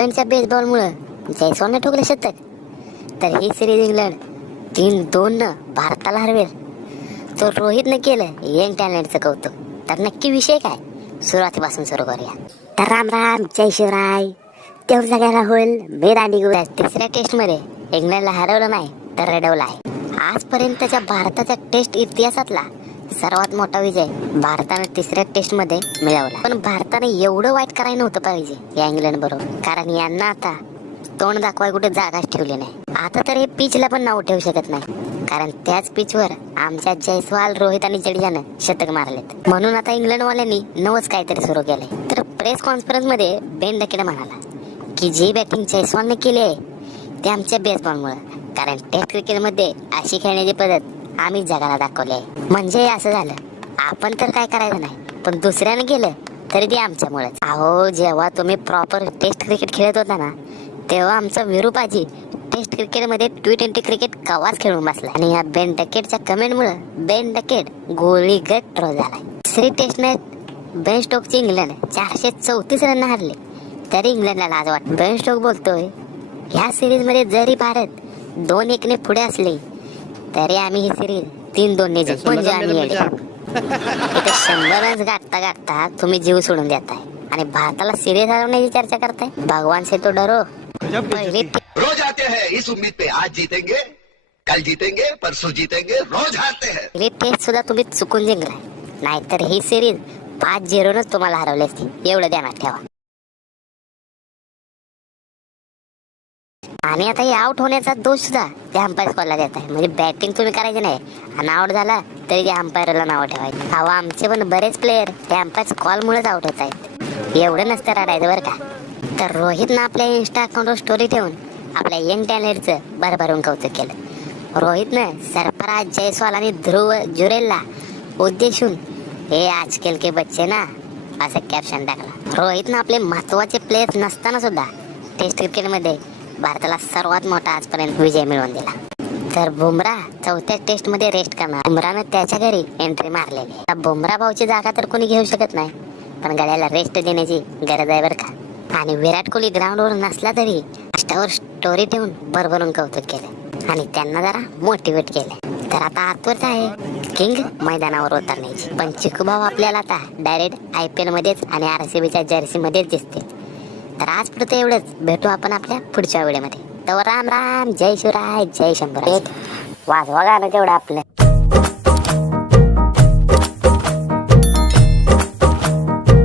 इंग्लंडच्या बेसबॉलमुळं जयस्वालने ठोकले शतक. तर ही सिरीज इंग्लंड तीन दोन न भारताला हरवेल. तो रोहितनं केलं यंग टॅलेंटचं कौतुक. तर नक्की विषय काय? सुरुवातीपासून सुरू करूया. तर राम राम जय शिवराय. तेव्हा सगळ्याला होईल. मेदानी गुरा तिसऱ्या टेस्टमध्ये इंग्लंडला हरवलं नाही तर रडवलं आहे. आजपर्यंतच्या भारताच्या टेस्ट इतिहासातला सर्वात मोठा विजय भारतानं तिसऱ्या टेस्टमध्ये मिळवला. पण भारताने एवढं वाईट करायला नव्हतं पाहिजे या इंग्लंड बरोबर. कारण यांना आता तोंड दाखवाय कुठे जागाच ठेवली नाही. आता तर हे पिचला पण नाव ठेवू शकत नाही. कारण त्याच पिचवर आमच्या जयस्वाल रोहित आणि जडेजानं शतक मारलेत. म्हणून आता इंग्लंडवाल्यांनी नवच काहीतरी सुरू केलंय. तर प्रेस कॉन्फरन्समध्ये बेन डकेला म्हणाला की जी बॅटिंग जयस्वालने केली आहे ते आमच्या बेसबॉलमुळे कारण टेस्ट क्रिकेटमध्ये अशी खेळण्याची पद्धत आम्ही जगाला दाखवले. आहे म्हणजे असं झालं. आपण तर काय करायचं नाही. पण दुसऱ्याने गेलं तरी ते आमच्यामुळेच. अहो जेव्हा तुम्ही प्रॉपर टेस्ट क्रिकेट खेळत होता ना तेव्हा आमचा विरूपाजी टेस्ट क्रिकेटमध्ये टी ट्वेंटी क्रिकेट कवाच खेळून बसला. आणि या बेन डकेटच्या कमेंटमुळे बेन डकेट गोळी गट ट्रो झाला श्री टेस्ट मॅच बेन स्टोकची इंग्लंड चारशे चौतीस रन हारले. तरी इंग्लंडला लाज वाट बेन स्टोक बोलतोय ह्या सिरीजमध्ये जरी भारत दोन एकने पुढे असले तरी आम्ही ही सिरीज तीन दोन ने जिंकू म्हणजे आम्ही येडे. इथे शंभर रन्स गाठता गाठता तुम्ही जीव सोडून देताय. आणि भारताला सिरीज हरवण्याची चर्चा करताय? भगवान से तो डरो. पहिली रोज आते हैं इस उम्मीद पे आज जीतेंगे कल जीतेंगे परसों जीतेंगे रोज हारते हैं। पहिली टेस्ट सुद्धा तुम्ही चुकून जिंकलाय. नाहीतर ही सिरीज पाच झिरोनच तुम्हाला हरवली असती. एवढं ध्यानात ठेवा. आणि आता हे आउट होण्याचा दोष सुद्धा त्या अंपायर कॉलला देत आहे. म्हणजे बॅटिंग तुम्ही करायची नाही. आणि आउट झाला तरी त्या अंपायरला नाव ठेवायचं. अहो आमचे पण बरेच प्लेयर त्या अंपायर स्कॉलमुळेच आउट होत आहेत. एवढं नसतं रडायचं बरं का? तर रोहितनं आपल्या इन्स्टा अकाउंटवर स्टोरी ठेवून आपल्या यंग टॅलेंटचं भरभरून कौतुक केलं. रोहितनं सरफराज जयस्वाल आणि ध्रुव जुरेलला उद्देशून हे आजकाल के बच्चे ना असं कॅप्शन टाकला. रोहितनं आपले महत्त्वाचे प्लेयर्स नसताना सुद्धा टेस्ट क्रिकेटमध्ये भारताला सर्वात मोठा आजपर्यंत विजय मिळवून दिला. तर बुमरा चौथ्या टेस्टमध्ये रेस्ट करणार. बुमरानं त्याच्या घरी एंट्री मारलेली बुमरा भाऊची जागा तर कोणी घेऊ शकत नाही. पण गड्याला रेस्ट देण्याची गरज आहे बरं का. आणि विराट कोहली ग्राउंडवर नसला तरी अष्टावर स्टोरी ठेवून भरभरून कौतुक केलं. आणि त्यांना जरा मोटिवेट केलं. तर आता आतवरच आहे. किंग मैदानावर उतरण्याची. पण चिकूभाऊ आपल्याला आता डायरेक्ट आय पी एल मध्येच आणि आर सी बीच्या जर्सी मध्येच दिसते तर आज पुरतं एवढंच. भेटू आपण आपल्या पुढच्या वेळेमध्ये तर राम राम जय शिवराय जय शंभर वाजवा गाणं तेवढं आपलं.